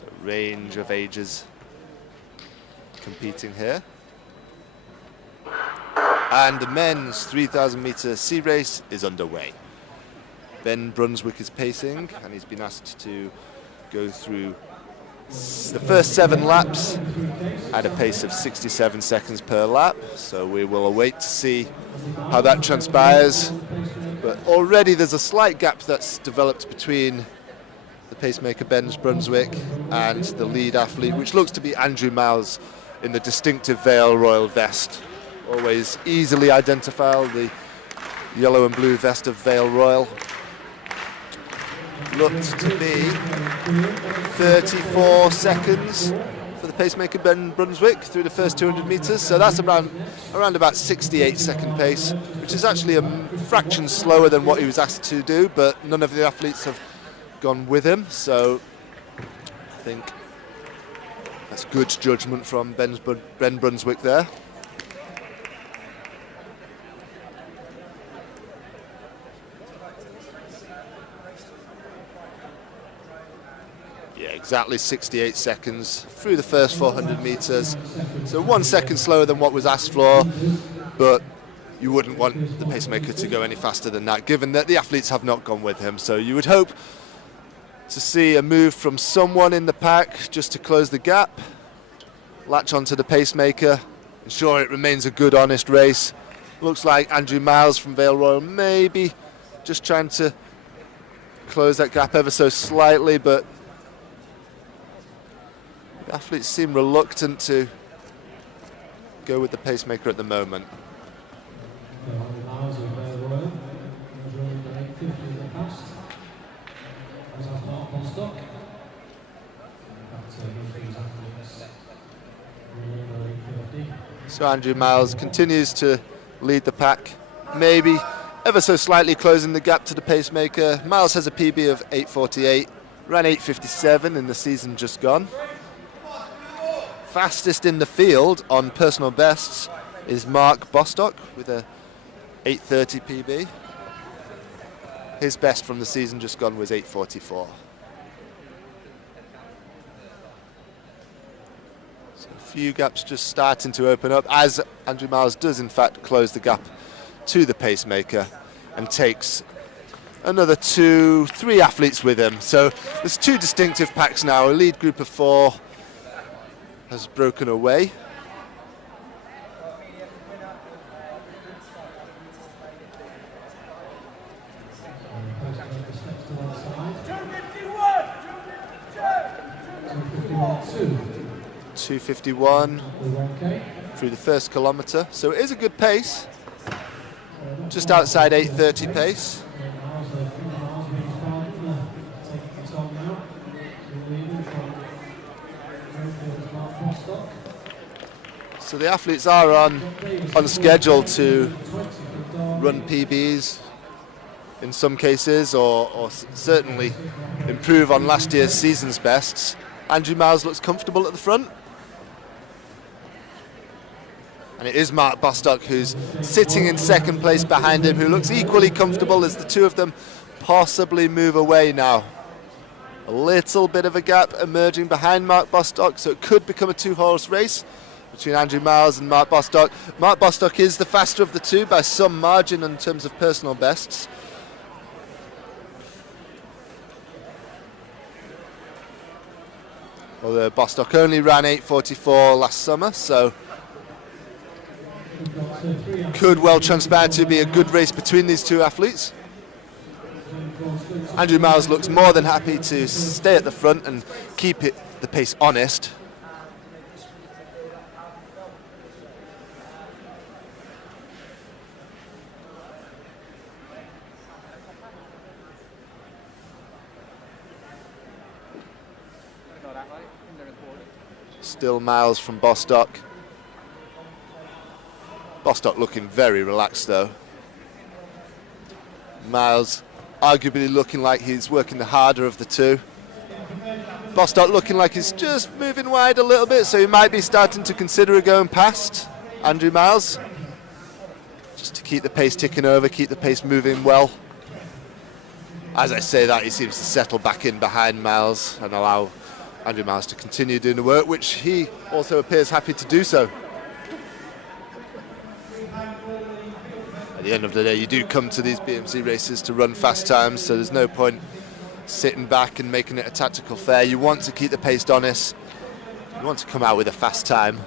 So range of ages competing here. And the men's 3,000 metre sea race is underway. Ben Brunswick is pacing, and he's been asked to go through the first 7 laps at a pace of 67 seconds per lap. So we will await to see how that transpires. But already there's a slight gap that's developed between the pacemaker Ben Brunswick and the lead athlete, which looks to be Andrew Miles in the distinctive Vale Royal vest. Always easily identifiable, the yellow and blue vest of Vale Royal. Looked to be 34 seconds for the pacemaker Ben Brunswick through the first 200 metres, so that's around about 68-second pace, which is actually a fraction slower than what he was asked to do, but none of the athletes have gone with him, so I think that's good judgment from Ben Brunswick there. Exactly 68 seconds through the first 400 metres. So 1 second slower than what was asked for, but you wouldn't want the pacemaker to go any faster than that, given that the athletes have not gone with him. So you would hope to see a move from someone in the pack just to close the gap, latch onto the pacemaker, ensure it remains a good, honest race. Looks like Andrew Miles from Vale Royal maybe just trying to close that gap ever so slightly, but athletes seem reluctant to go with the pacemaker at the moment. So Andrew Miles continues to lead the pack, maybe ever so slightly closing the gap to the pacemaker. Miles has a PB of 8:48, ran 8:57 in the season just gone. Fastest in the field on personal bests is Mark Bostock with a 8:30 PB. His best from the season just gone was 8:44. So a few gaps just starting to open up as Andrew Miles does in fact close the gap to the pacemaker and takes another 2-3 athletes with him. So there's 2 distinctive packs now. A lead group of 4 has broken away. .251 through the first kilometre, so it is a good pace, just outside 8:30 pace. So the athletes are on schedule to run PBs in some cases, or certainly improve on last year's season's bests. Andrew Miles looks comfortable at the front. And it is Mark Bostock who's sitting in second place behind him, who looks equally comfortable as the two of them possibly move away now. A little bit of a gap emerging behind Mark Bostock, so it could become a 2-horse race between Andrew Miles and Mark Bostock. Mark Bostock is the faster of the two by some margin in terms of personal bests. Although Bostock only ran 8:44 last summer, so could well transpire to be a good race between these two athletes. Andrew Miles looks more than happy to stay at the front and keep the pace honest. Still Miles from Bostock. Bostock looking very relaxed though. Miles arguably looking like he's working the harder of the two. Bostock looking like he's just moving wide a little bit, so he might be starting to consider going past Andrew Miles, just to keep the pace ticking over, keep the pace moving well. As I say that, he seems to settle back in behind Miles and allow Andrew Miles to continue doing the work, which he also appears happy to do so. At the end of the day, you do come to these BMC races to run fast times, so there's no point sitting back and making it a tactical fair. You want to keep the pace honest. You want to come out with a fast time.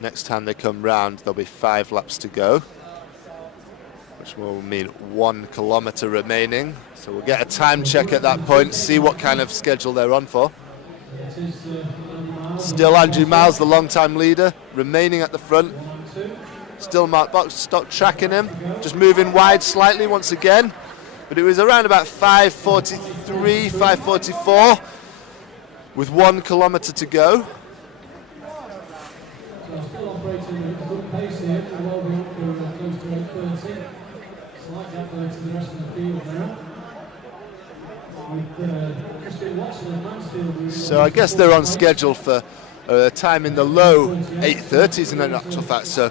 Next time they come round, there'll be 5 laps to go, which will mean 1 kilometre remaining. So we'll get a time check at that point, see what kind of schedule they're on for. Still Andrew Miles, the long-time leader, remaining at the front. Still Mark Bostock tracking him, just moving wide slightly once again. But it was around about 5:43, 5:44, with 1 kilometre to go. Still operating at a good pace here, well beyond for close to 8:30. Slight gap there to the rest of the field now. With Kristian Watson and Mansfield. So I guess they're on schedule for a time in the low 8:30s in actual fact. So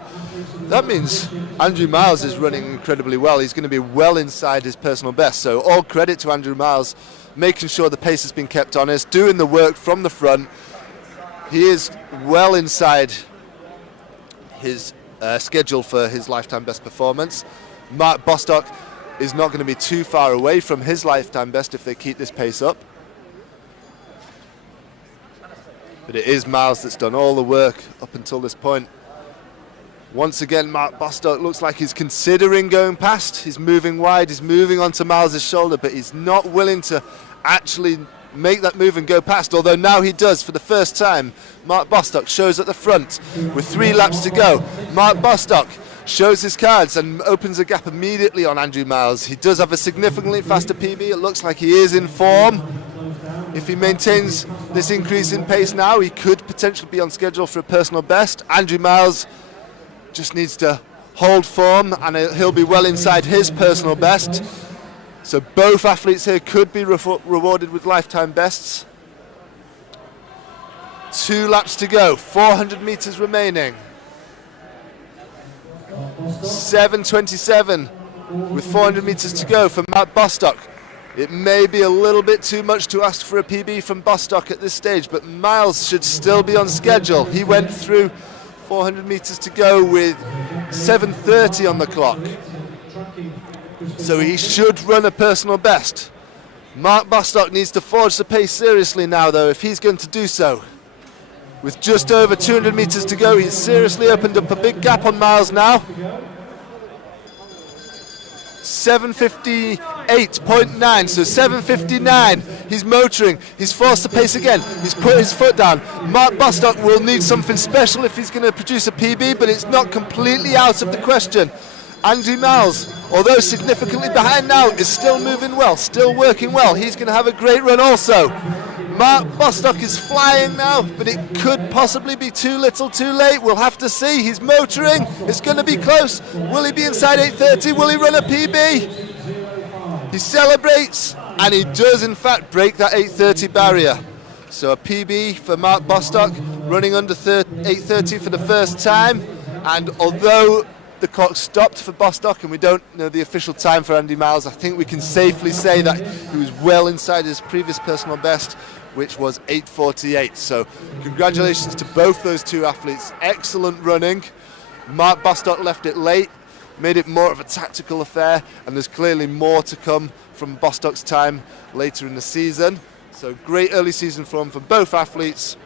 that means Andrew Miles is running incredibly well. He's going to be well inside his personal best. So all credit to Andrew Miles, making sure the pace has been kept honest, doing the work from the front. He is well inside his schedule for his lifetime best performance. Mark Bostock is not going to be too far away from his lifetime best if they keep this pace up. But it is Miles that's done all the work up until this point. Once again, Mark Bostock looks like he's considering going past. He's moving wide, he's moving onto Miles' shoulder, but he's not willing to actually make that move and go past, although now he does for the first time. Mark Bostock shows at the front with 3 laps to go. Mark Bostock shows his cards and opens a gap immediately on Andrew Miles. He does have a significantly faster PB. It looks like he is in form. If he maintains this increase in pace now, he could potentially be on schedule for a personal best. Andrew Miles just needs to hold form and he'll be well inside his personal best. So both athletes here could be rewarded with lifetime bests. 2 laps to go, 400 metres remaining. 7:27 with 400 metres to go for Matt Bostock. It may be a little bit too much to ask for a PB from Bostock at this stage, but Miles should still be on schedule. He went through 400 metres to go with 7:30 on the clock. So he should run a personal best. Mark Bostock needs to forge the pace seriously now, though, if he's going to do so. With just over 200 metres to go, he's seriously opened up a big gap on Miles now. 7:58.9, so 7:59. He's motoring, he's forced the pace again, he's put his foot down. Mark Bostock will need something special if he's going to produce a PB, but it's not completely out of the question. Andrew Miles, although significantly behind now, is still moving well, still working well. He's going to have a great run also. Mark Bostock is flying now, but it could possibly be too little too late. We'll have to see. He's motoring. It's going to be close. Will he be inside 8:30? Will he run a PB? He celebrates, and he does in fact break that 8:30 barrier. So a PB for Mark Bostock, running under 8:30 for the first time. And although the clock stopped for Bostock and we don't know the official time for Andy Miles, I think we can safely say that he was well inside his previous personal best, which was 8:48. So congratulations to both those two athletes. Excellent running. Mark Bostock left it late, made it more of a tactical affair, and there's clearly more to come from Bostock's time later in the season. So great early season form for both athletes.